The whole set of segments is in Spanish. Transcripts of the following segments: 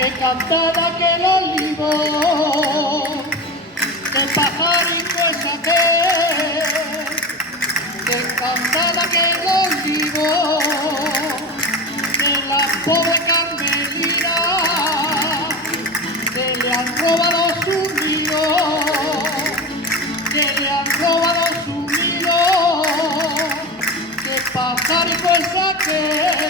que cantaba aquel olivo, el pajarico es aquel, que cantaba aquel olivo, de la pobre Carmelina, que le han robado su nido, que le han robado su nido, que pajarico es aquel.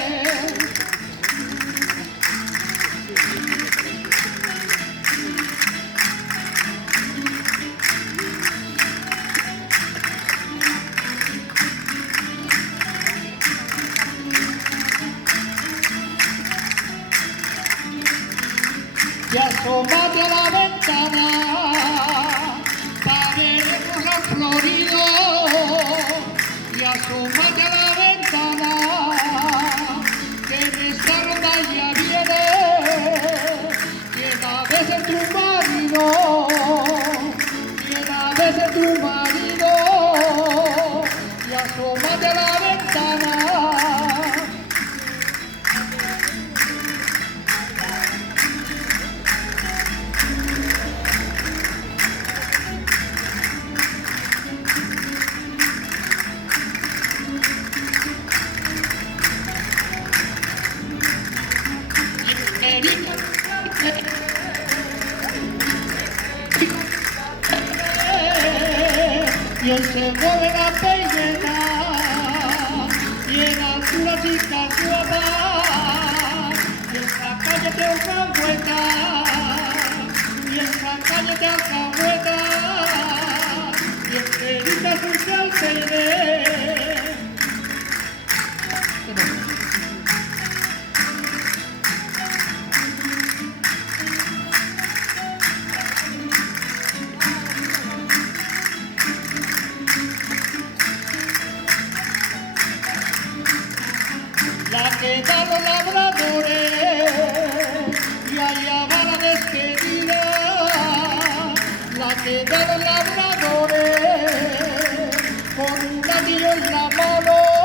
Y asómate a la ventana para ver el corral florido. Y asómate a la ventana que en esta ronda ya viene. ¿Quién ha de ser tu marido? ¿Quién ha de ser tu marido? Y asómate a la ventana. Y él se mueve la peineta y en altura chica guapa y en la calle te alcahueta y en la calle te alcahueta y enterita su salteire. La que da los labradores y allá va la despedida, la que da los labradores.